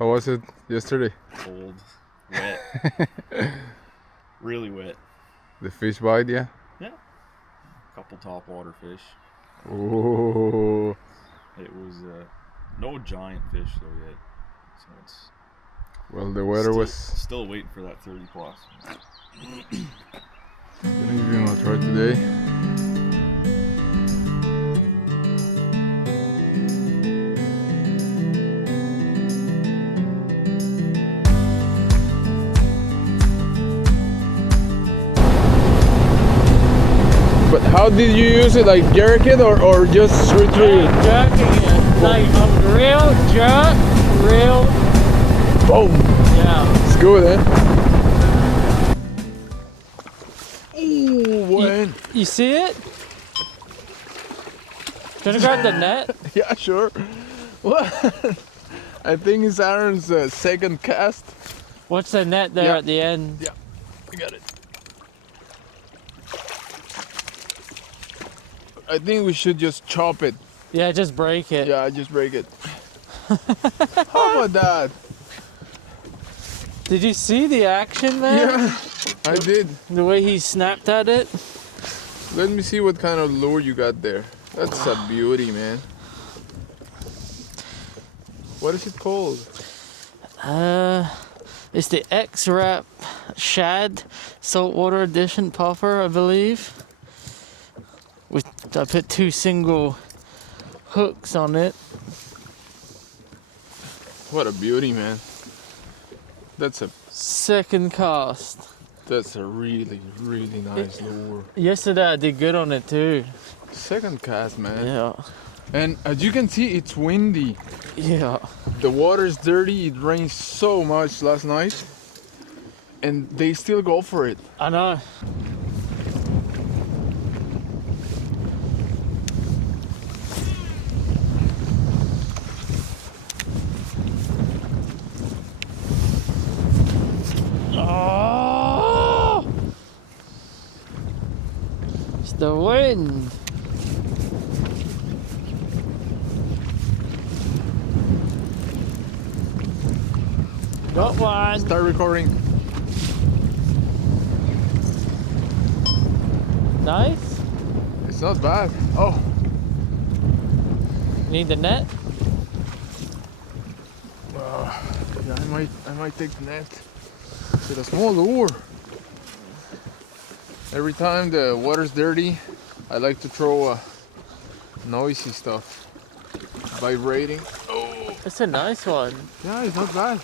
How was it yesterday? Cold, wet, really wet. The fish bite, yeah? Yeah, couple topwater fish. Oh, It was no giant fish though yet, so it's well, the weather was. still waiting for that 30 plus. Gonna give you a try today. But how did you use it? Like jerk it or just retrieve it? Jerking it. Like real jerk, real. Boom! Yeah. It's good, eh? Ooh, when? You see it? Gonna grab the net? Yeah, sure. What? I think it's Aaron's second cast. What's the net there at the end? Yeah, I got it. I think we should just chop it. Yeah, just break it. Yeah, just break it. How about that? Did you see the action, man? Yeah, I did. The way he snapped at it? Let me see what kind of lure you got there. That's a beauty, man. What is it called? It's the X-Wrap Shad Saltwater Edition popper, I believe. I put 2 single hooks on it. What a beauty, man. That's Second cast. a really, really nice lure. Yesterday I did good on it too. Second cast, man. Yeah. And as you can see, it's windy. Yeah. The water's dirty. It rained so much last night. And they still go for it. I know. Oh! It's the wind. Got one. Start recording. Nice. It's not bad. Oh, Need the net? yeah, I might take the net. It's a small lure. Every time the water's dirty, I like to throw noisy stuff. Vibrating. Oh, It's a nice one. yeah, it's not bad.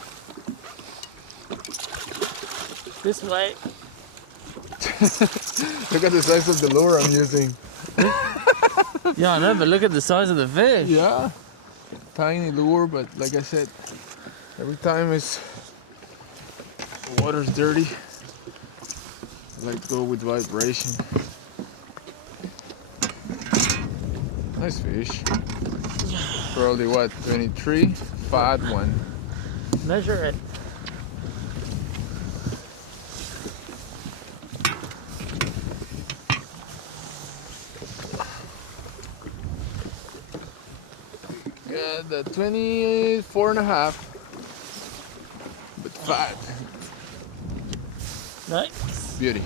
This way. Look at the size of the lure I'm using. Yeah, I know, but look at the size of the fish. Yeah, tiny lure, but like I said, every time the water's dirty, I like to go with vibration. Nice fish. Probably what, 23? Fat one. Measure it. Yeah, the 24 and a half. But fat. Nice. Beauty.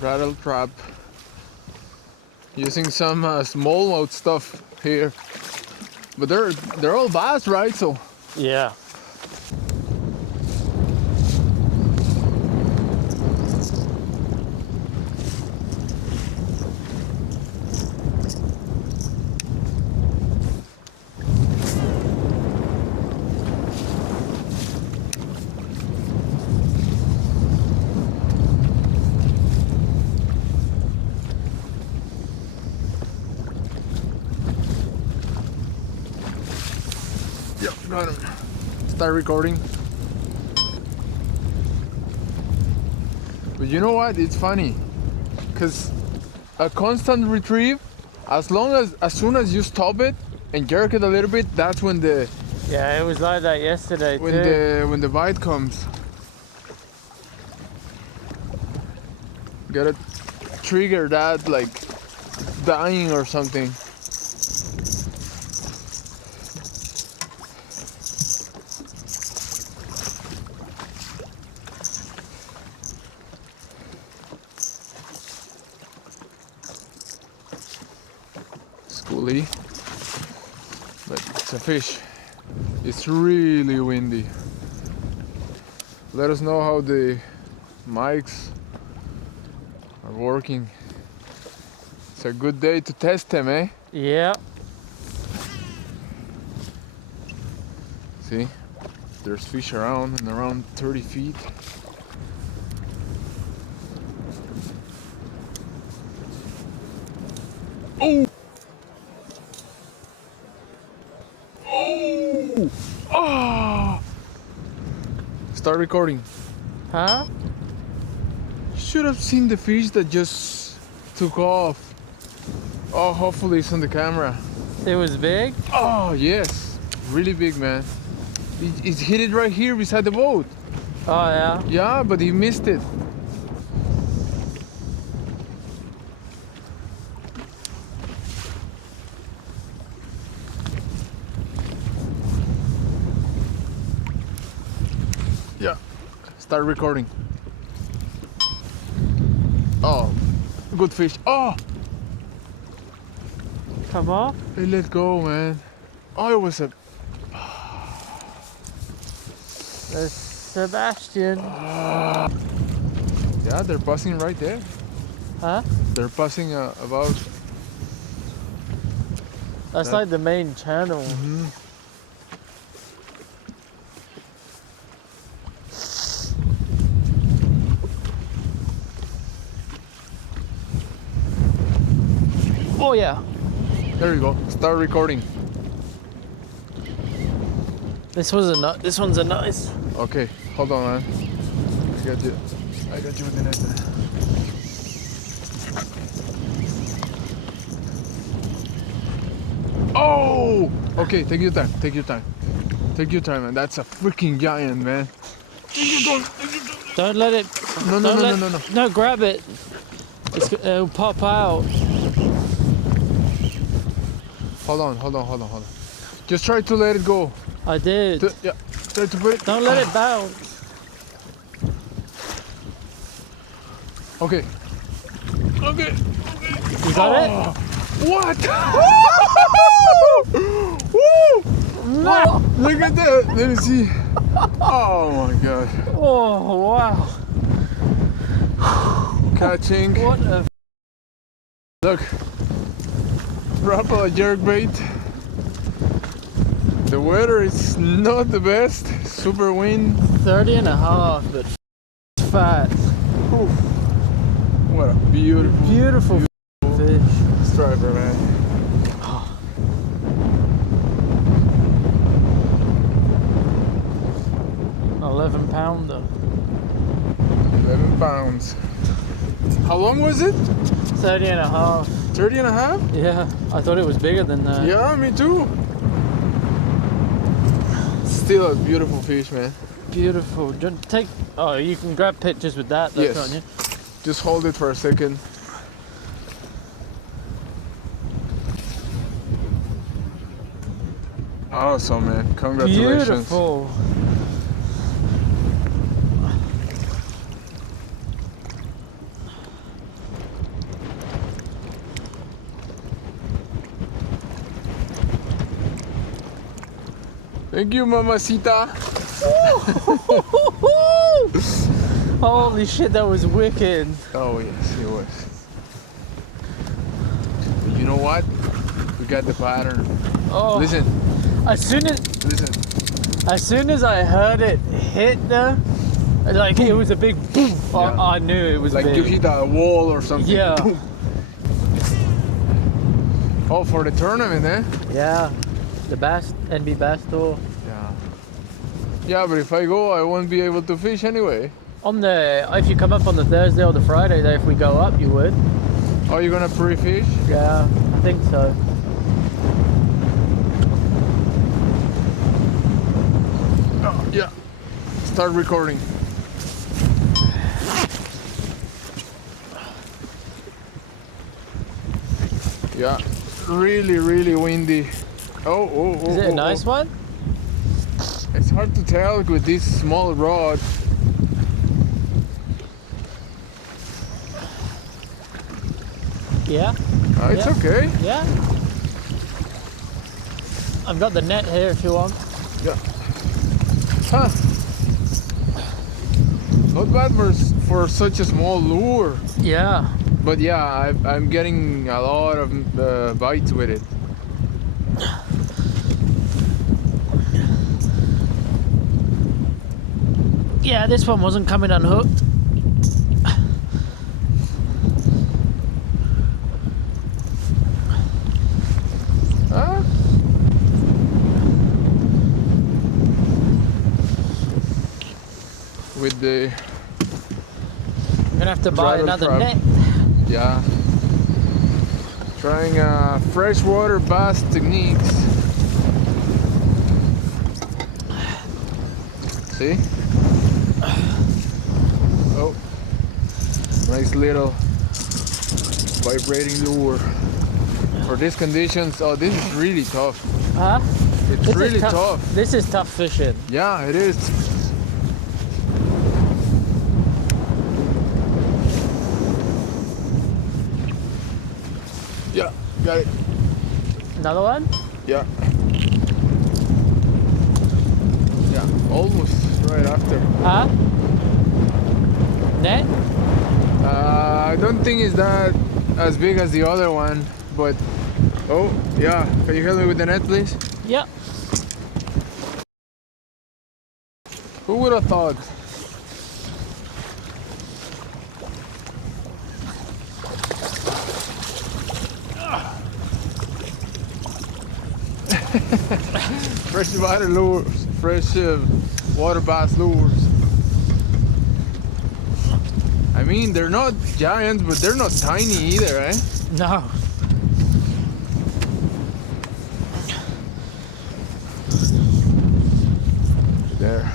Rattle trap. Using some smallmouth stuff here. But they're all bass, right? So Yeah. yep, got him. Start recording. But you know what? It's funny, cause a constant retrieve, as soon as you stop it and jerk it a little bit, that's when the Yeah, it was like that yesterday too. when the bite comes. Gotta trigger that, like dying or something. hopefully. But it's a fish. It's really windy. Let us know how the mics are working. It's a good day to test them, eh? Yeah. See? There's fish around and around 30 feet. Oh! Oh! Ah! Start recording. Huh? Should have seen the fish that just took off. Oh, hopefully it's on the camera. It was big? Oh, yes. Really big, man. It hit it right here beside the boat. Oh, yeah. Yeah, but he missed it. Yeah. Start recording. Oh, good fish. Oh! Come on. Hey, let go, man. Oh, it was a... There's Sebastian. Yeah, they're passing right there. Huh? They're passing about... That's That- like the main channel. Oh yeah. There you go. Start recording. This one's a nice. Okay, hold on, man. I got you with the net. Oh! Okay, take your time. Take your time. Take your time, man. That's a freaking giant, man. Don't let it. No, no. No, grab it. It'll pop out. Hold on. Just try to let it go. I did. Yeah, try to put it. Don't let it bounce. Okay. Okay. You got it? What? Woo! No. Look at that. Let me see. Oh my god. Oh wow. Catching. What a. Look. Proper jerkbait. The weather is not the best. Super wind. 30 and a half, but fat. Oof. What a beautiful Fish. striper, man. 11-pounder. 11 pounds. How long was it? 30 and a half. 30 and a half? Yeah, I thought it was bigger than that. Yeah, me too. Still a beautiful fish, man. Beautiful. Take. Oh, you can grab pictures with that, though, Yes. can't you? Just hold it for a second. Awesome, man. Congratulations. Beautiful. Thank you, mamacita. Holy shit, that was wicked. Oh, yes, it was. You know what? We got the pattern. Oh, Listen, as soon as I heard it hit the, like it was a big boom. Yeah. I knew it was like big. you hit a wall or something. Yeah. Boom. Oh, for the tournament, eh? Yeah, the Bass NB Bass Tour. Yeah. Yeah, but if I go, I won't be able to fish anyway. On the, if you come up on the Thursday or the Friday day, if we go up, you would. Oh, you're gonna pre-fish? Yeah, I think so. Oh, yeah. Start recording. Yeah, really windy. Oh. Is it a nice one? It's hard to tell with this small rod. Yeah. It's Yeah. okay. Yeah. I've got the net here if you want. Yeah. Huh. Not bad for such a small lure. Yeah. But yeah, I'm getting a lot of bites with it. Yeah, this one wasn't coming unhooked. Huh? With the I'm gonna have to buy Rattle another crab. net. yeah, trying freshwater bass techniques. See? Oh, nice little vibrating lure. For these conditions, oh, this is really tough. Huh? It's This really is tough. This is tough fishing. Yeah, it is. Yeah, got it. Another one? Yeah. Yeah, almost right after. Huh? Net? I don't think it's that as big as the other one, but oh, yeah. Can you help me with the net, please? Yep. Who would have thought? Fresh water lures, fresh water bass lures. I mean, they're not giants, but they're not tiny either, eh? No. There.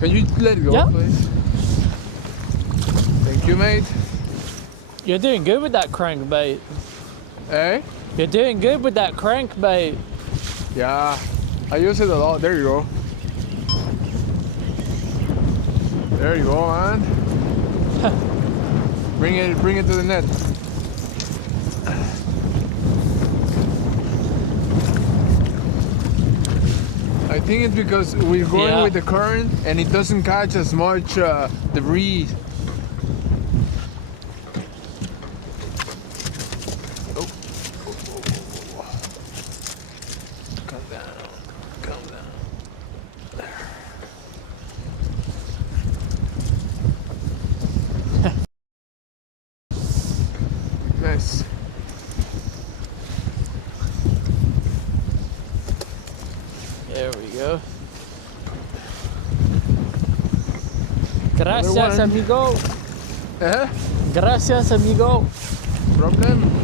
Can you let it go, Yeah. please? Thank you, mate. You're doing good with that crankbait. Eh? You're doing good with that crankbait. Yeah, I use it a lot. There you go. There you go, man. Bring it to the net. I think it's because we're going with the current and it doesn't catch as much debris. Oh. Calm down. Calm down. Nice. There we go. Gracias, one. amigo. Eh? Gracias, amigo. Problem?